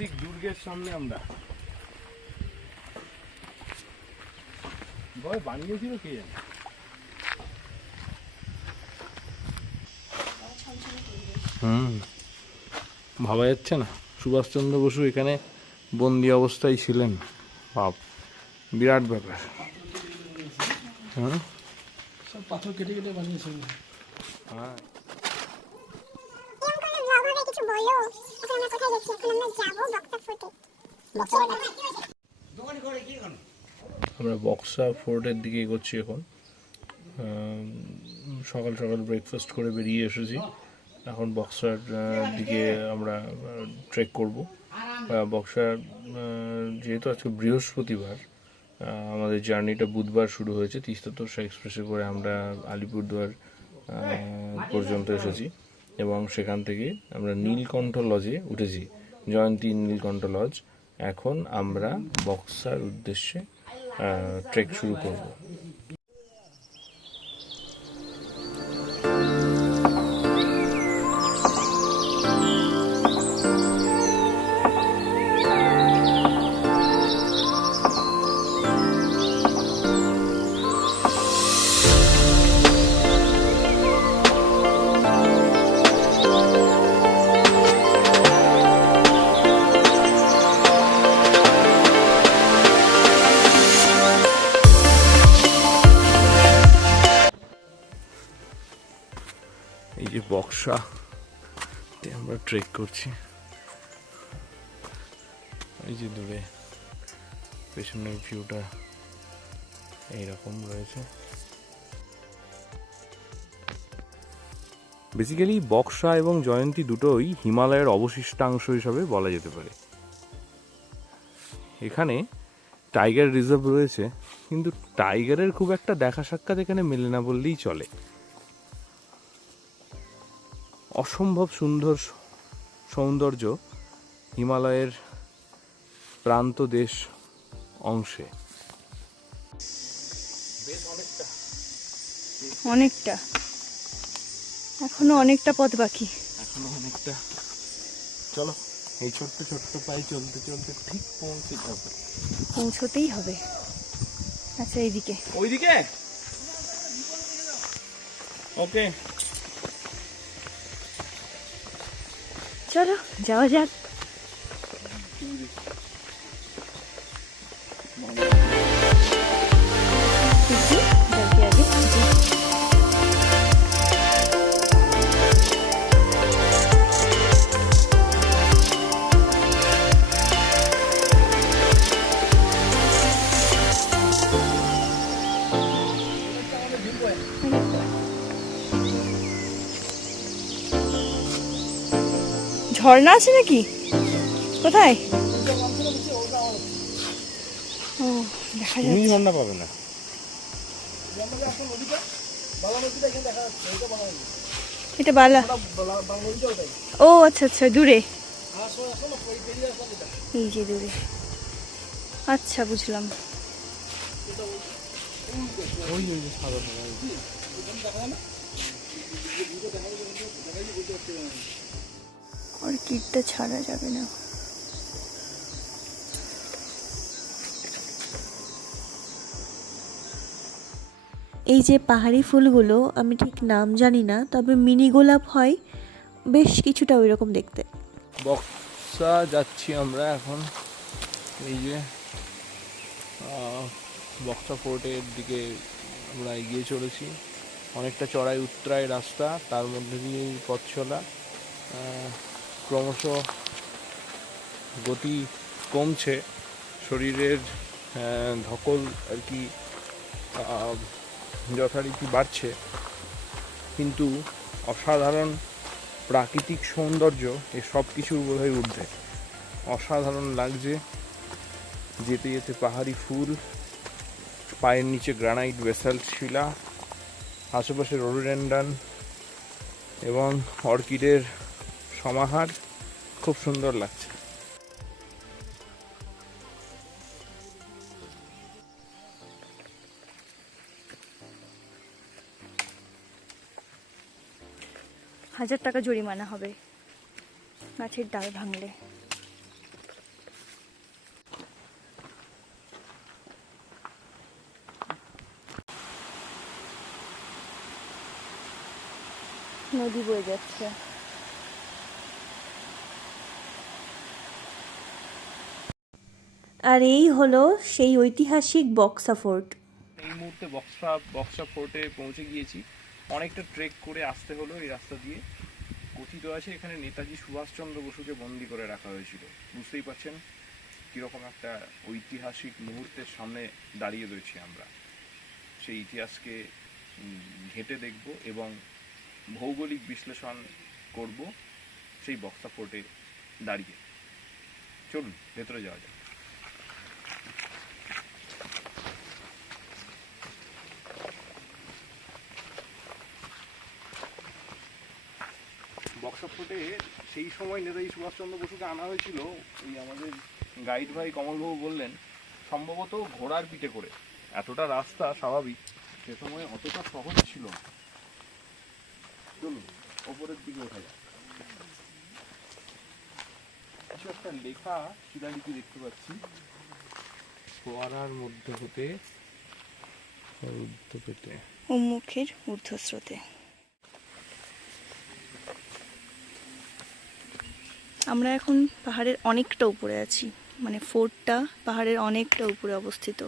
ঐতিহাসিক দুর্গের সামনে আমরা। ভয় বানিয়েছিল কে জানে? হুম। ভাবা যাচ্ছে না। সুভাষচন্দ্র বসু এখানে বন্দি অবস্থায় ছিলেন। বাপ বিরাট ব্যাপার। হ্যাঁ সব পাথর কেটে কেটে বানিয়েছে। হ্যাঁ এরকম করে ব্লগ হবে কিছু বলো এখন আমরা কোথায় যাচ্ছি এখন আমরা যাব বক্তা ফুটে আমরা বক্সা ফোর্টের দিকে এগোচ্ছি এখন। সকাল সকাল ব্রেকফাস্ট করে বেরিয়ে এসেছি। এখন বক্সার দিকে আমরা ট্রেক করব। বক্সার যেহেতু আজকে বৃহস্পতিবার আমাদের জার্নিটা বুধবার শুরু হয়েছে তিস্তা তোরসা এক্সপ্রেসে করে আমরা আলিপুরদুয়ার পর্যন্ত এসেছি। এবং সেখান থেকে আমরা নীলকণ্ঠ লজে উঠেছি। জয়ন্তী নীলকণ্ঠ লজ এখন আমরা বক্সার উদ্দেশ্যে ট্রেক শুরু করব। ট্রেক করছি। এই যে দূরে, পেছনের ভিউটা এইরকম রয়েছে। বেসিক্যালি বক্সা এবং জয়ন্তী দুটোই হিমালয়ের অবশিষ্টাংশ হিসাবে বলা যেতে পারে। এখানে টাইগার রিজার্ভ রয়েছে, কিন্তু টাইগারের খুব একটা দেখা সাক্ষাৎ এখানে মেলে না বললেই চলে। অসম্ভব সুন্দর সৌন্দর্য হিমালয়ের প্রান্ত দেশ অংশে। অনেকটা। এখনও অনেকটা পথ বাকি। এখনও অনেকটা। চলো এই ছোট্ট ছোট্ট পায়ে চলতে চলতে ঠিক পৌঁছে যাবে পৌঁছতেই হবে। আচ্ছা এইদিকে। ওইদিকে? ওকে। চলো যাওয়া যাক। ঝর্ণা আছে নাকি? কোথায়? ও দেখা যাচ্ছে। ঝর্ণা পাবে না। এটা বালা। ও আচ্ছা আচ্ছা দূরে। এই যে দূরে। আচ্ছা বুঝলাম। সাদা অর্কিডটা ছাড়া যাবে না। এই যে পাহাড়ি ফুলগুলো আমি ঠিক নাম জানি না তবে মিনি গোলাপ হয় বেশ কিছুটা ওই রকম দেখতে। বক্সা যাচ্ছি আমরা এখন। এই যে বক্সা ফোর্টের দিকে আমরা এগিয়ে চলেছি। অনেকটা চড়াই উত্তরায় রাস্তা তার মধ্যে দিয়ে পথ চলা। ক্রমশ গতি কমছে। শরীরের ধকল আর কি যথারীতি বাড়ছে। কিন্তু অসাধারণ প্রাকৃতিক সৌন্দর্য এ সব কিছুর বোধহয় ঊর্ধ্বে। অসাধারণ লাগছে যেতে যেতে পাহাড়ি ফুল, পায়ের নিচে গ্রানাইট বেসাল্ট শিলা আশেপাশে রোডোডেন্ডান এবং অর্কিডের সমাহার খুব সুন্দর লাগছে। হাজার টাকা জরিমানা হবে। গাছের ডাল ভাঙলে। নদী বয়ে যাচ্ছে। আর এই হলো সেই ঐতিহাসিক বক্সা ফোর্ট এই মুহূর্তে বক্সা বক্সা ফোর্টে পৌঁছে গিয়েছি। অনেকটা ট্রেক করে আসতে হলো এই রাস্তা দিয়ে। কথিত আছে, এখানে নেতাজি সুভাষচন্দ্র বসুকে বন্দি করে রাখা হয়েছিল। বুঝতেই পারছেন কীরকম একটা ঐতিহাসিক মুহূর্তের সামনে দাঁড়িয়ে রয়েছি আমরা। সেই ইতিহাসকে ঘেঁটে দেখব এবং ভৌগোলিক বিশ্লেষণ করব সেই বক্সা ফোর্টে দাঁড়িয়ে। চলুন, ভেতরে যাওয়া যাক। বক্সা ফোর্টে সেই সময় নেতাজি সুভাষচন্দ্র বসুকে আনা হয়েছিল এই আমাদের গাইড ভাই কমলবাবু বললেন সম্ভবত ঘোড়ার পিঠে করে। এতটা রাস্তা স্বাভাবিক সে সময় অতটা সহজ ছিল না। চলুন ওপরের দিকে ওঠা যাক। কিছু একটা লেখা শিলালিপি দেখতে পাচ্ছি। ফোয়ারার মধ্যে হতে পেটে উন্মুখের ঊর্ধ্বস্রোতে। আমরা এখন পাহাড়ের অনেকটা উপরে আছি মানে ফোর্টটা পাহাড়ের অনেকটা উপরে অবস্থিত।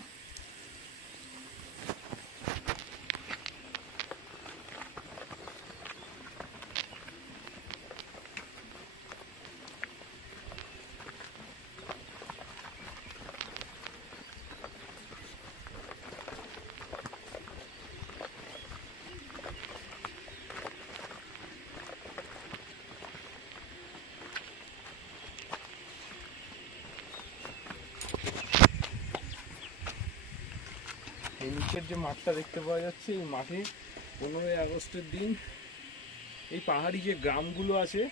নিচের যে মাঠটা দেখতে পাওয়া যাচ্ছে, এই মাঠে পনেরোই আগস্টের দিন এই পাহাড়ি যে গ্রামগুলো আছে,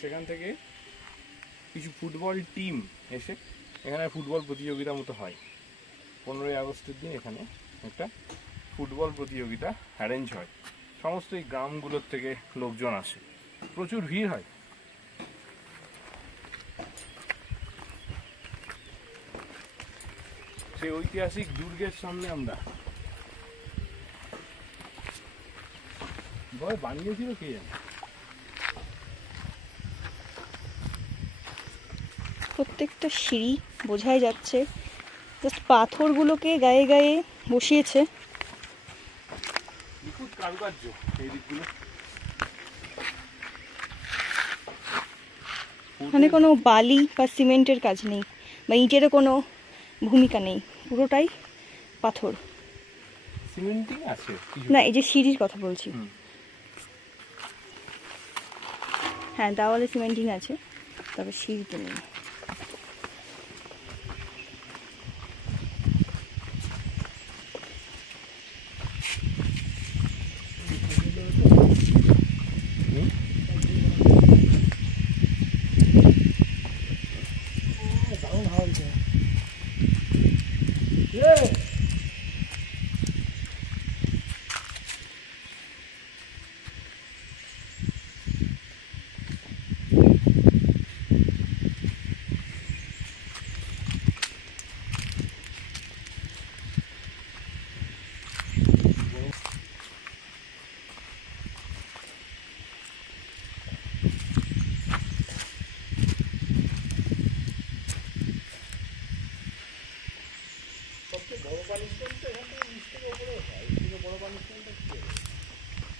সেখান থেকে কিছু ফুটবল টিম এসে এখানে ফুটবল প্রতিযোগিতা মতো হয়। পনেরোই আগস্টের দিন এখানে একটা ফুটবল প্রতিযোগিতা অ্যারেঞ্জ হয়। সমস্ত এই গ্রামগুলোর থেকে লোকজন আসে। প্রচুর ভিড় হয়। সেই ঐতিহাসিক দুর্গের সামনে আমরা। কীভাবে বানিয়েছিল কে জানে? প্রত্যেকটা সিঁড়ি বোঝাই যাচ্ছে। জাস্ট পাথরগুলোকে গায়ে গায়ে বসিয়েছে। নিখুঁত কারুকার্য এই দিকগুলো। এখানে কোনো বালি বা সিমেন্টের কাজ নেই বা ইটেরও কোনো ভূমিকা নেই পুরোটাই পাথর। আছে না এই যে সিঁড়ির কথা বলছি। হ্যাঁ দেওয়ালে সিমেন্টিং আছে তবে সিঁড়িতে নেই দারুণ হাওয়া দিচ্ছে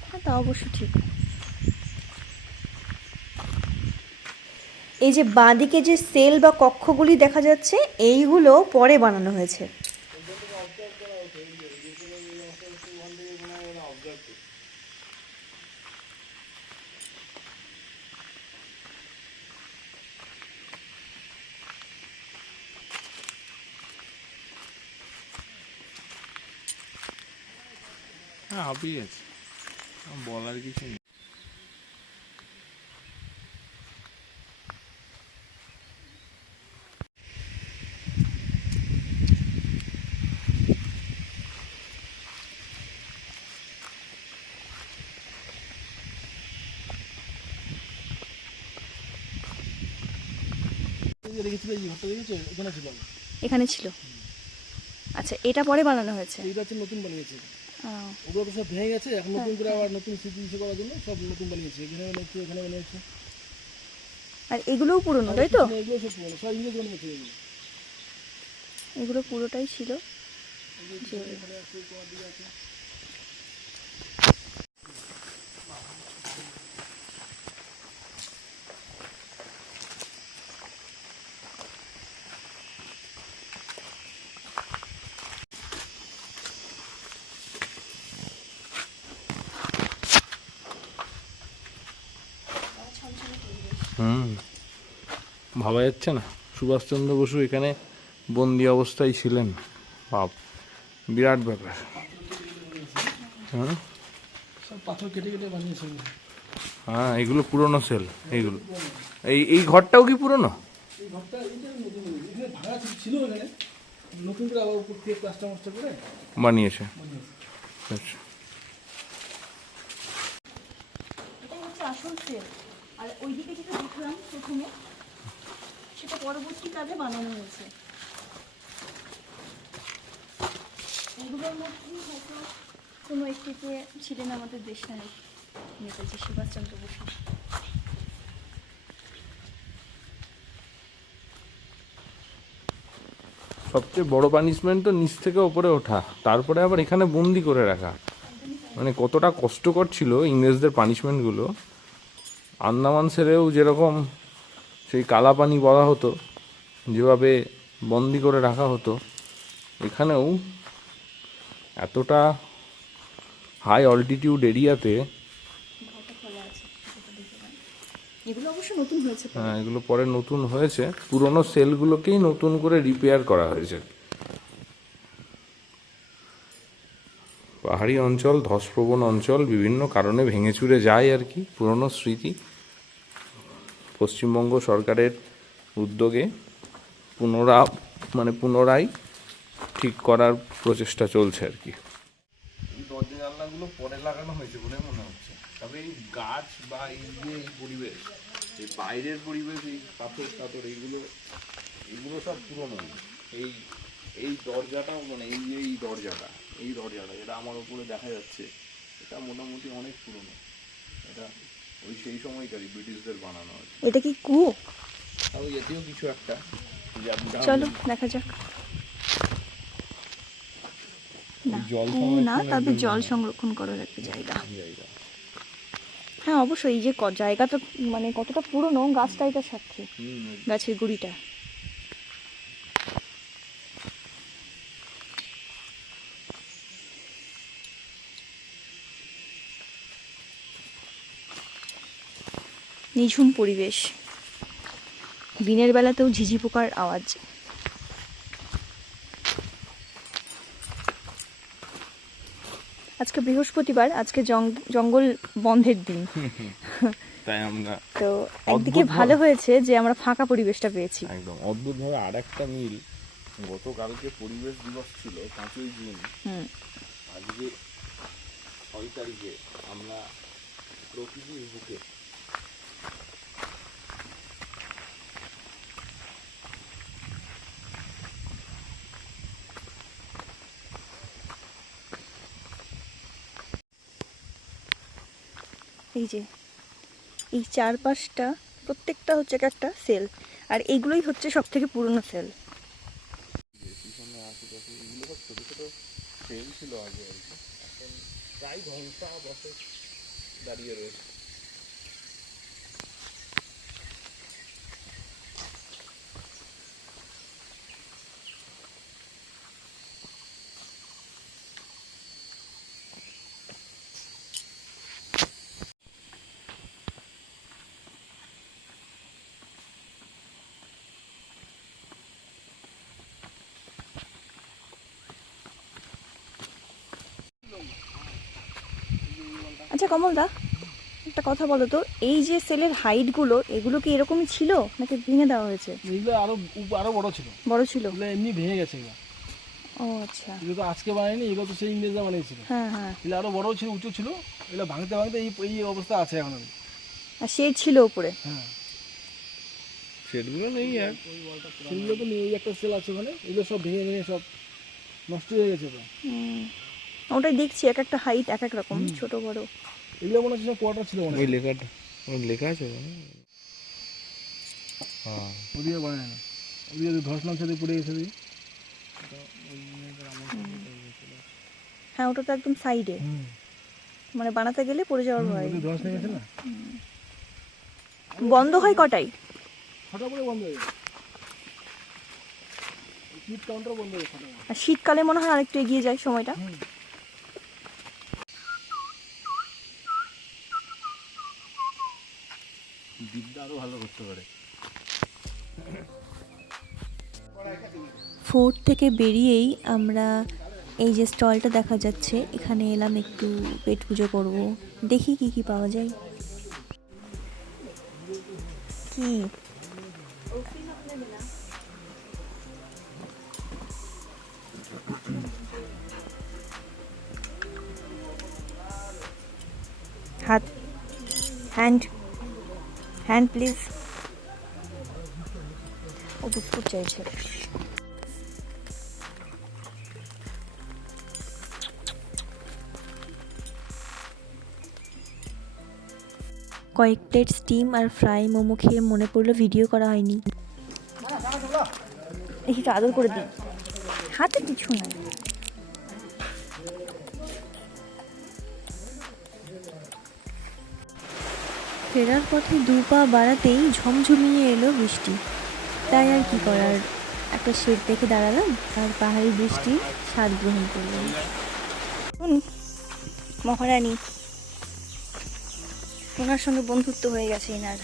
হ্যাঁ তা অবশ্য ঠিক। এই যে বাঁদিকে যে সেল বা কক্ষগুলি দেখা যাচ্ছে, এইগুলো পরে বানানো হয়েছে। হ্যাঁ হবেই আছে কিছু এখানে ছিল। আচ্ছা এটা পরে বানানো হয়েছে? এইটা হচ্ছে নতুন বানিয়েছে। ওগুলো তো সব ভেঙে গেছে এখন নতুন করে আবার নতুন স্মৃতি ইসে করার জন্য সব নতুন বানিয়েছে এখানে বানিয়েছে এখানে বানিয়েছে আর এগুলোও পুরনো তাই তো? এগুলো সব পুরনো সব ইংরেজ বানিয়েছে এগুলো এগুলো পুরোটাই ছিল। ভাবা যাচ্ছে না। সুভাষচন্দ্র বসু এখানে বন্দি অবস্থায় ছিলেন। বাপ বিরাট ব্যাপার। হ্যাঁ? সব পাথর কেটে কেটে বানিয়েছে এগুলো। হ্যাঁ এগুলো পুরনো সেল এইগুলো এই এই ঘরটাও কি পুরনো? বানিয়েছে। এখানে ভাড়া ছিল- ছিল এখানে নতুন করে আবার উপর থেকে প্লাস্টার মাস্টার করে বানিয়েছে। বানিয়েছে। আচ্ছা। এটা হচ্ছে আসল সেল আর ওইদিকে যেটা দেখলাম প্রথমে সেটা পরবর্তীকালে বানানো হয়েছে। এগুলোর মধ্যেই হয়তো কোনো একটিতে ছিলেন আমাদের দেশ নায়ক নেতাজি সুভাষচন্দ্র বসু। সবচেয়ে বড় পানিশমেন্ট তো নিচ থেকে ওপরে ওঠা, তারপরে আবার এখানে বন্দি করে রাখা। মানে কতটা কষ্টকর ছিল ইংরেজদের পানিশমেন্টগুলো আন্দামান সেরেও যেরকম সেই কালাপানি বলা হতো যেভাবে বন্দি করে রাখা হতো এখানেও এতটা হাই অল্টিটিউড এরিয়াতে। এগুলো অবশ্য নতুন হয়েছে। হ্যাঁ, এগুলো পরে নতুন হয়েছে। পুরনো সেলগুলোকেই নতুন করে রিপেয়ার করা হয়েছে। পাহাড়ি অঞ্চল ধসপ্রবণ অঞ্চল বিভিন্ন কারণে ভেঙে চুরে যায় আর কি পুরনো স্মৃতি। পশ্চিমবঙ্গ সরকারের উদ্যোগে পুনরা মানে পুনরায় ঠিক করার প্রচেষ্টা চলছে আর কি। এই দরজা জানলাগুলো পরে লাগানো হয়েছে বলে মনে হচ্ছে। তবে এই গাছ বা এই যে এই পরিবেশ, এই বাইরের পরিবেশ, এই পাথর টাথর, এইগুলো এগুলো সব পুরনো। এই এই দরজাটা মানে এই যে এই দরজাটা এই দরজাটা, যেটা আমার উপরে দেখা যাচ্ছে, এটা মোটামুটি অনেক পুরনো। এটা ওই সেই সময়কারই ব্রিটিশদের বানানো আছে এটা কি কুয়ো? তাও জাতীয় কিছু একটা। চলো দেখা যাক। না জল কুয়ো না সংরক্ষণের তবে জল সংরক্ষণ করার একটা জায়গা। হ্যাঁ অবশ্যই এই যে জায়গাটা মানে কতটা পুরনো গাছটা এটা সাক্ষী হুম। গাছের গুড়িটা। নিঝুম পরিবেশ। দিনের বেলাতেও ঝিঝি পোকার আওয়াজ। আজকে বৃহস্পতিবার আজকে জঙ্গল বন্ধের দিন। তাই আমরা তো একদিকে ভালো হয়েছে যে আমরা ফাঁকা পরিবেশটা পেয়েছি। একদম অদ্ভুতভাবে আর একটা মিল গতকালকে পরিবেশ দিবস ছিল পাঁচই জুন। আজকে ছয় তারিখে আমরা প্রকৃতির বুকে এই যে, এই চারপাশটা, প্রত্যেকটা হচ্ছে এক একটা সেল আর এইগুলোই হচ্ছে সব থেকে পুরনো সেল ছিল আগে এখন প্রায় দাঁড়িয়ে রয়েছে। আচ্ছা কমলদা একটা কথা বলো তো এই যে সেলের হাইটগুলো এগুলো কি এরকমই ছিল নাকি ভেঙে দেওয়া হয়েছে? এগুলো আরও আরও বড় ছিল। বড় ছিল? এগুলো এমনি ভেঙে গেছে এগুলো। ও আচ্ছা। এগুলো তো আজকে বানায়নি এগুলো তো সেই ইংরেজরা বানিয়েছিল। হ্যাঁ হ্যাঁ। এগুলো আরও বড় ছিল উঁচু ছিল এগুলো ভাঙতে ভাঙতে এই এই অবস্থা আছে এখন আর শেড ছিল উপরে? হ্যাঁ। সেটগুলো নেই আর। সেগুলো তো নেই একটা সেল আছে ওখানে এগুলো সব ভেঙে ভেঙে সব নষ্ট হয়ে গেছে তো হুম। ওটাই দেখছি এক একটা হাইট এক এক রকম ছোট বড়। এগুলো মনে হচ্ছে কোয়ার্টার ছিল মনে ওই লেখাটা ওই লেখা আছে হ্যাঁ। ওদিকে বানায় না। ওদিকে যদি ধসলাম সাথে পড়ে গেছে। হ্যাঁ ওটা তো একদম সাইডে মানে বানাতে গেলে পড়ে যাওয়ার ভয়। ধস নেমেছে না? বন্ধ হয় কটাই করে বন্ধ হয়ে বন্ধ হয়ে করে। আর শীতকালে মনে হয় আরেকটু এগিয়ে যায় সময়টা। ফোর্ট থেকে বেরিয়েই আমরা এই যে স্টলটা দেখা যাচ্ছে, এখানে এলাম একটু পেট পুজো করব। দেখি কি কি পাওয়া যায়। কি? হাত, হ্যান্ড হ্যান্ড প্লিজ। ও বিস্কুট চাইছে। কয়েক প্লেট স্টিম আর ফ্রাই মোমো খেয়ে মনে পড়ল ভিডিও করা হয়নি। একটু আদর করে দিই হাতে কিছু নাই। ফেরার পথে দু পা বাড়াতেই ঝমঝমিয়ে এলো বৃষ্টি। তাই আর কি করার? একটা শেড দেখে দাঁড়ালাম, আর পাহাড়ি বৃষ্টি স্বাদ গ্রহণ করলাম। মহারানী। ওনার সঙ্গে বন্ধুত্ব হয়ে গেছে এনার।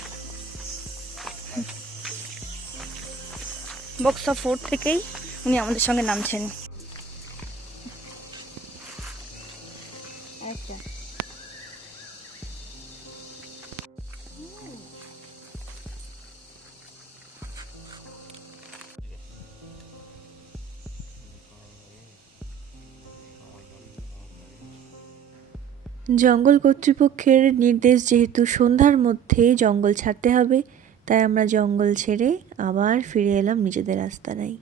বক্সা ফোর্ট থেকেই উনি আমাদের সঙ্গে নামছেন। জঙ্গল কর্তৃপক্ষের নির্দেশ যেহেতু সন্ধ্যার মধ্যে জঙ্গল ছাড়তে হবে, তাই আমরা জঙ্গল ছেড়ে আবার ফিরে এলাম নিজেদের রাস্তায়।